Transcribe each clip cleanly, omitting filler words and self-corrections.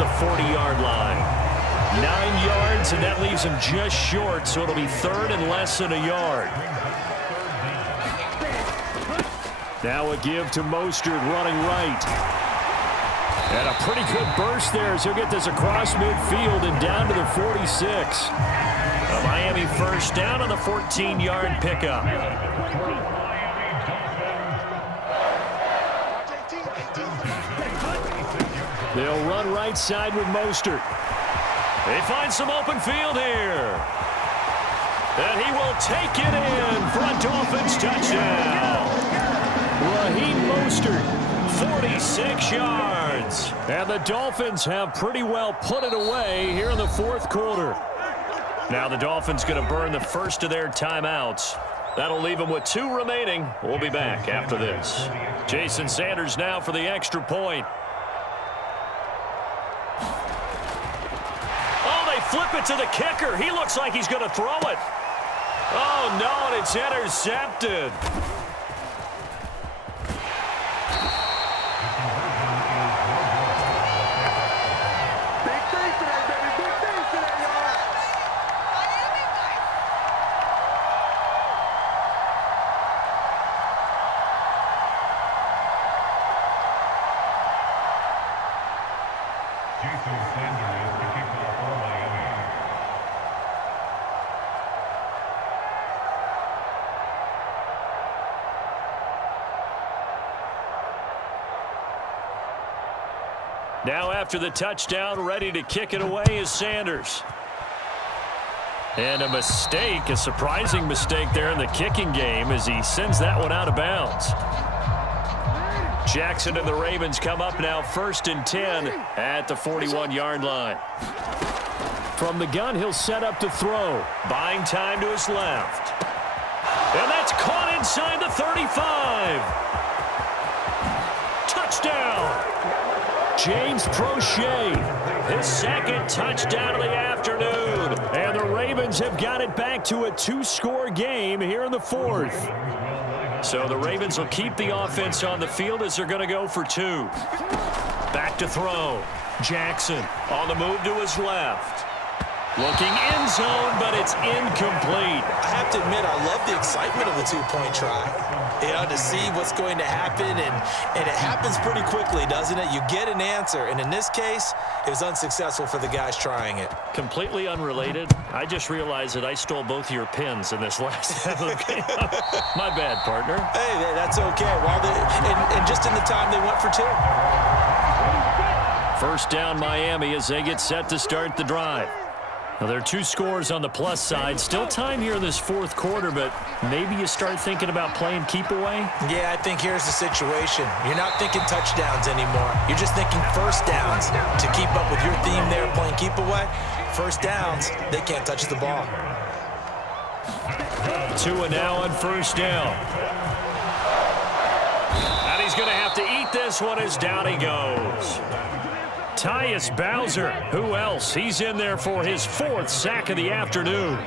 the 40-yard line. 9 yards, and that leaves him just short, so it'll be third and less than a yard. Now a give to Mostert running right. And a pretty good burst there as he'll get this across midfield and down to the 46. A Miami first down on the 14-yard pickup. They'll run right side with Mostert. They find some open field here. And he will take it in for a Dolphins touchdown. Raheem Mostert, 46 yards. And the Dolphins have pretty well put it away here in the fourth quarter. Now the Dolphins going to burn the first of their timeouts. That'll leave them with 2 remaining. We'll be back after this. Jason Sanders now for the extra point. Oh, they flip it to the kicker. He looks like he's going to throw it. Oh, no, and it's intercepted. Now after the touchdown, ready to kick it away is Sanders. And a mistake, a surprising mistake there in the kicking game as he sends that one out of bounds. Jackson and the Ravens come up now 1st and 10 at the 41-yard line. From the gun, he'll set up to throw. Buying time to his left. And that's caught inside the 35. Touchdown. James Prochet, his 2nd touchdown of the afternoon. And the Ravens have got it back to a 2-score game here in the 4th. So the Ravens will keep the offense on the field as they're going to go for 2. Back to throw. Jackson on the move to his left. Looking end zone, but it's incomplete. I have to admit, I love the excitement of the 2-point try. You know, to see what's going to happen, and it happens pretty quickly, doesn't it? You get an answer, and in this case, it was unsuccessful for the guys trying it. Completely unrelated. I just realized that I stole both of your pins in this last game. My bad, partner. Hey, that's okay. Well, and just in the time they went for 2. First down, Miami, as they get set to start the drive. Now, there are 2 scores on the plus side. Still time here in this 4th quarter, but maybe you start thinking about playing keep away? Yeah, I think here's the situation. You're not thinking touchdowns anymore. You're just thinking first downs. To keep up with your theme there, playing keep away, first downs, they can't touch the ball. Tua now on first down. And he's going to have to eat this one as down he goes. Tyus Bowser, who else? He's in there for his 4th sack of the afternoon.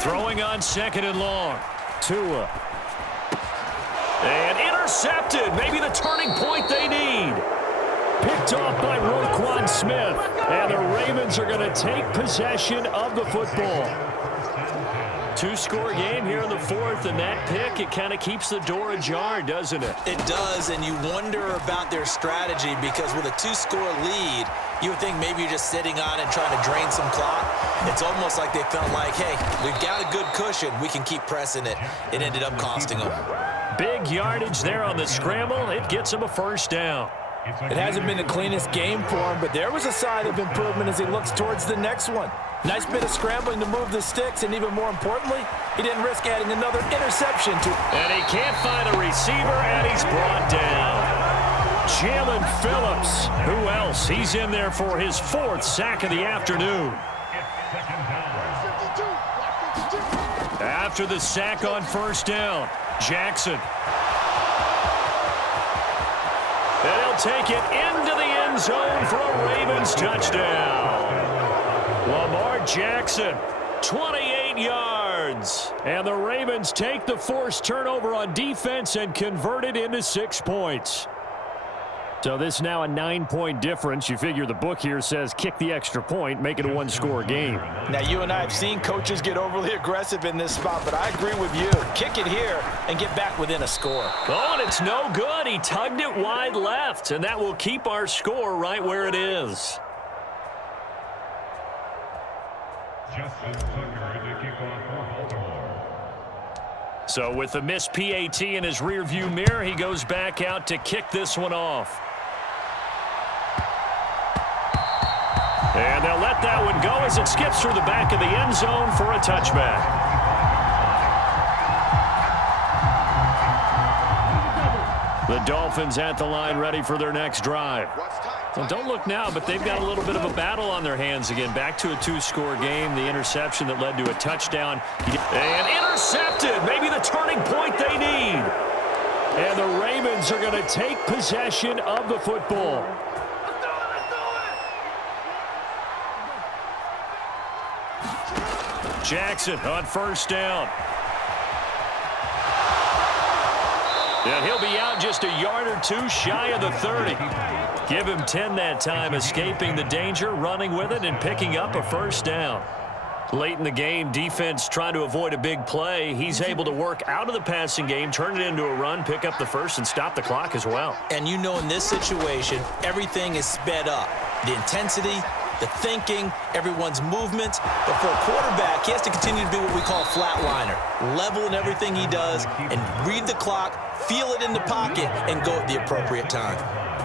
Throwing on 2nd and long. Tua. And intercepted. Maybe the turning point they need. Picked off by Roquan Smith. And the Ravens are going to take possession of the football. 2-score game here in the 4th, and that pick, it kind of keeps the door ajar, doesn't it? It does, and you wonder about their strategy because with a 2-score lead, you would think maybe you're just sitting on and trying to drain some clock. It's almost like they felt like, hey, we've got a good cushion. We can keep pressing it. It ended up costing them. Big yardage there on the scramble. It gets him a first down. It hasn't been the cleanest game for him, but there was a sign of improvement as he looks towards the next one. Nice bit of scrambling to move the sticks, and even more importantly, he didn't risk adding another interception to. And he can't find a receiver, and he's brought down. Jalen Phillips, who else? He's in there for his 4th sack of the afternoon. After the sack on first down, Jackson. And he'll take it into the end zone for a Ravens touchdown. Lamar Jackson, 28 yards. And the Ravens take the forced turnover on defense and convert it into 6 points. So this is now a 9-point difference. You figure the book here says kick the extra point, make it a one-score game. Now, you and I have seen coaches get overly aggressive in this spot, but I agree with you. Kick it here and get back within a score. Oh, and it's no good. He tugged it wide left, and that will keep our score right where it is. So with the missed PAT in his rearview mirror, he goes back out to kick this one off. And they'll let that one go as it skips through the back of the end zone for a touchback. The Dolphins at the line ready for their next drive. Well, don't look now, but they've got a little bit of a battle on their hands again. Back to a two-score game. The interception that led to a touchdown. And intercepted. Maybe the turning point they need. And the Ravens are going to take possession of the football. Jackson on first down. And he'll be out just a yard or two shy of the 30. Give him 10 that time, escaping the danger, running with it, and picking up a first down. Late in the game, defense trying to avoid a big play. He's able to work out of the passing game, turn it into a run, pick up the first, and stop the clock as well. And you know in this situation, everything is sped up. The intensity, the thinking, everyone's movements. But for a quarterback, he has to continue to be what we call a flatliner. Level in everything he does and read the clock, feel it in the pocket, and go at the appropriate time.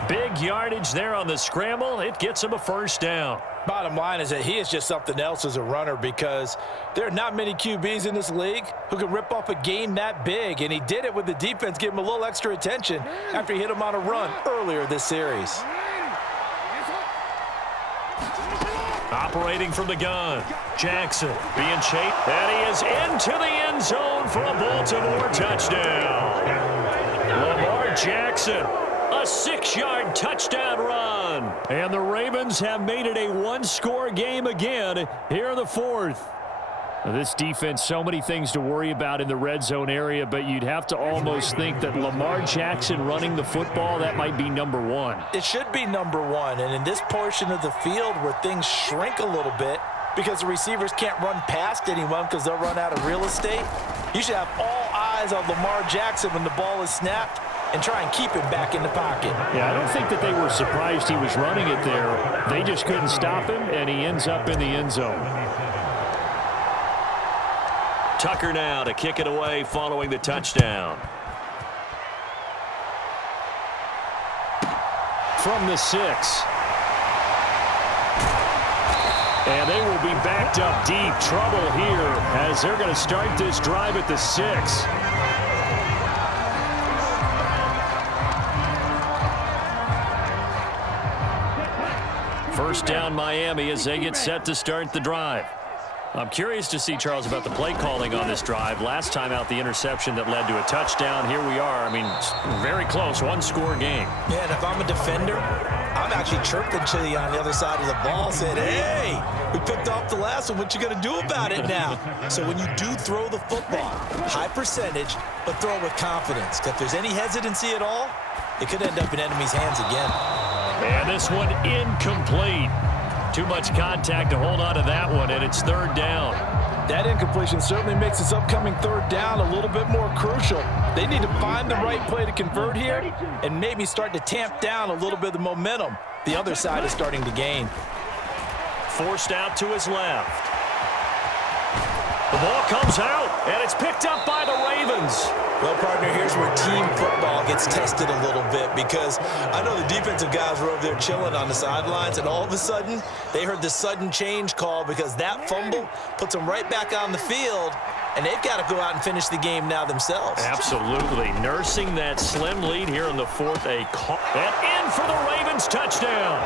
Big yardage there on the scramble. It gets him a first down. Bottom line is that he is just something else as a runner because there are not many QBs in this league who can rip off a game that big, and he did it with the defense giving him a little extra attention after he hit him on a run earlier this series. Operating from the gun, Jackson being chased, and he is into the end zone for a Baltimore touchdown. Lamar Jackson, a 6-yard touchdown run. And the Ravens have made it a one-score game again here in the fourth. This defense, so many things to worry about in the red zone area, but you'd have to almost think that Lamar Jackson running the football, that might be number one. It should be number one, and in this portion of the field where things shrink a little bit because the receivers can't run past anyone because they'll run out of real estate, you should have all eyes on Lamar Jackson when the ball is snapped and try and keep him back in the pocket. Yeah, I don't think that they were surprised he was running it there. They just couldn't stop him, and he ends up in the end zone. Tucker now to kick it away following the touchdown. From the 6. And they will be backed up deep. Trouble here as they're going to start this drive at the 6. First down Miami as they get set to start the drive. I'm curious to see, Charles, about the play calling on this drive. Last time out, the interception that led to a touchdown. Here we are. I mean, very close, one-score game. Yeah, and if I'm a defender, I'm actually chirping to you on the other side of the ball, saying, hey, we picked off the last one. What you going to do about it now? So when you do throw the football, high percentage, but throw it with confidence. Because if there's any hesitancy at all, it could end up in enemy's hands again. And this one incomplete. Too much contact to hold on to that one, and it's third down. That incompletion certainly makes this upcoming third down a little bit more crucial. They need to find the right play to convert here and maybe start to tamp down a little bit of the momentum the other side is starting to gain. Forced out to his left. The ball comes out, and it's picked up by the Ravens. Well, partner, here's where team football gets tested a little bit because I know the defensive guys were over there chilling on the sidelines, and all of a sudden, they heard the sudden change call because that fumble puts them right back on the field, and they've got to go out and finish the game now themselves. Absolutely. Nursing that slim lead here in the fourth. And in for the Ravens touchdown.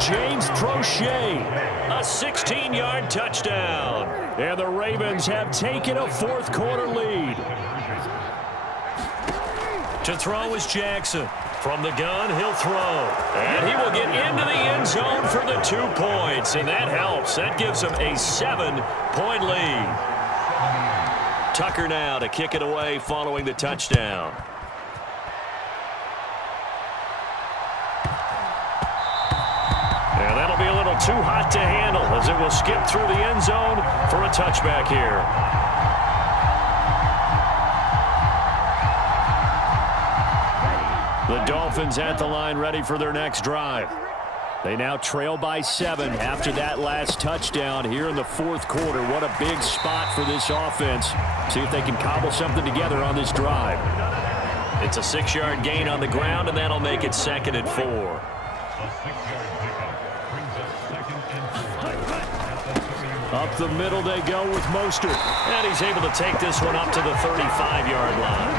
James Prochet, a 16-yard touchdown. And the Ravens have taken a fourth-quarter lead. To throw is Jackson. From the gun, he'll throw. And he will get into the end zone for the 2 points. And that helps. That gives him a 7-point lead. Tucker now to kick it away following the touchdown. And that'll be a little too hot to handle as it will skip through the end zone for a touchback here. The Dolphins at the line ready for their next drive. They now trail by 7 after that last touchdown here in the fourth quarter. What a big spot for this offense. See if they can cobble something together on this drive. It's a 6-yard gain on the ground, and that'll make it 2nd and 4. Up the middle they go with Mostert. And he's able to take this one up to the 35-yard line.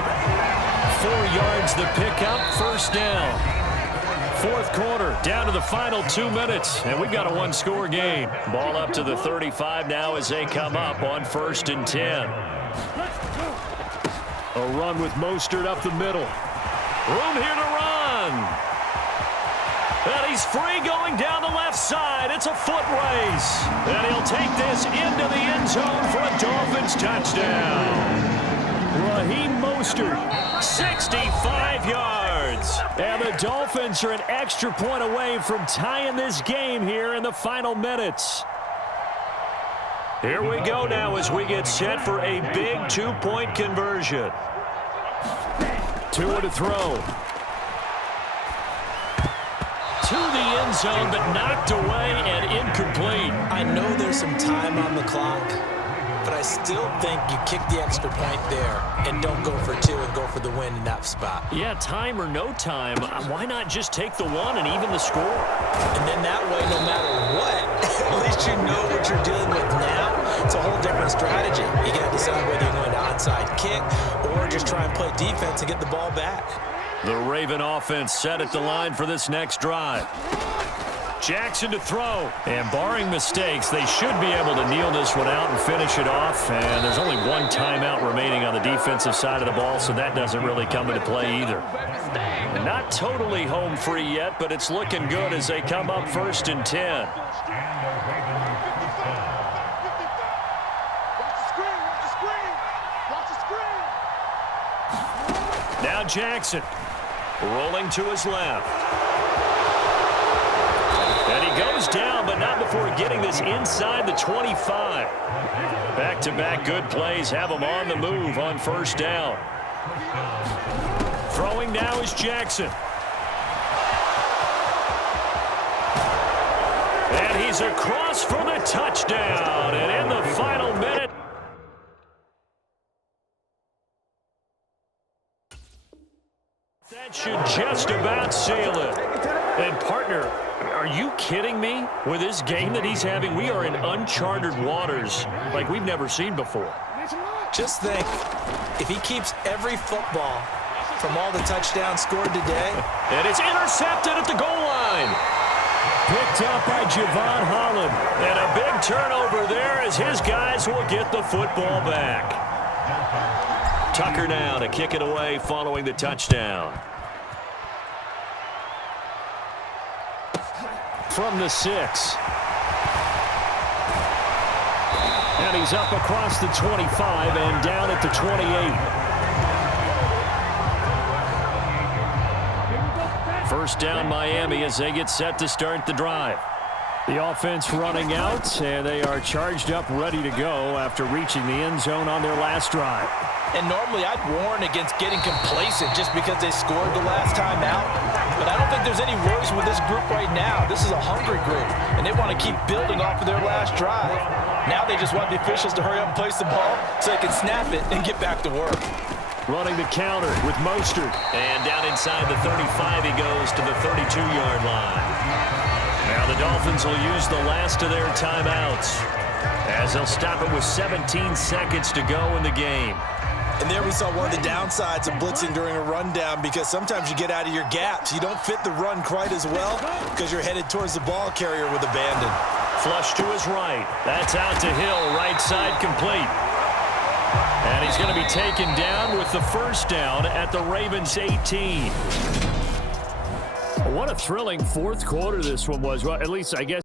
4 yards the pickup, first down. Fourth quarter, down to the final 2 minutes, and we've got a one-score game. Ball up to the 35 now as they come up on 1st and 10. A run with Mostert up the middle. Room here to run. And he's free going down the left side. It's a foot race. And he'll take this into the end zone for a Dolphins touchdown. Raheem Mostert, 65 yards. And the Dolphins are an extra point away from tying this game here in the final minutes. Here we go now as we get set for a big 2-point conversion. Tua to throw. To the end zone, but knocked away and incomplete. I know there's some time on the clock, but I still think you kick the extra point there and don't go for 2 and go for the win in that spot. Yeah, time or no time, why not just take the 1 and even the score? And then that way, no matter what, at least you know what you're dealing with now. It's a whole different strategy. You got to decide whether you're going to onside kick or just try and play defense and get the ball back. The Raven offense set at the line for this next drive. Jackson to throw. And barring mistakes, they should be able to kneel this one out and finish it off. And there's only one timeout remaining on the defensive side of the ball, so that doesn't really come into play either. And not totally home free yet, but it's looking good as they come up 1st and 10. Now Jackson rolling to his left. And he goes down, but not before getting this inside the 25. Back-to-back good plays have him on the move on 1st down. Throwing now is Jackson. And he's across for the touchdown. And in the final minute, that should just about seal it. And partner, are you kidding me? With this game that he's having, we are in uncharted waters like we've never seen before. Just think, if he keeps every football from all the touchdowns scored today. And it's intercepted at the goal line. Picked up by Javon Holland. And a big turnover there as his guys will get the football back. Tucker now to kick it away following the touchdown. From the 6. And he's up across the 25 and down at the 28. First down Miami as they get set to start the drive. The offense running out, and they are charged up, ready to go after reaching the end zone on their last drive. And normally I'd warn against getting complacent just because they scored the last time out. But I don't think there's any worries with this group right now. This is a hungry group, and they want to keep building off of their last drive. Now they just want the officials to hurry up and place the ball so they can snap it and get back to work. Running the counter with Mostert. And down inside the 35 he goes to the 32-yard line. Now the Dolphins will use the last of their timeouts as they'll stop it with 17 seconds to go in the game. And there we saw one of the downsides of blitzing during a rundown, because sometimes you get out of your gaps. You don't fit the run quite as well because you're headed towards the ball carrier with abandon. Flush to his right. That's out to Hill, right side complete. And he's going to be taken down with the first down at the Ravens 18. What a thrilling fourth quarter this one was. Well, at least I guess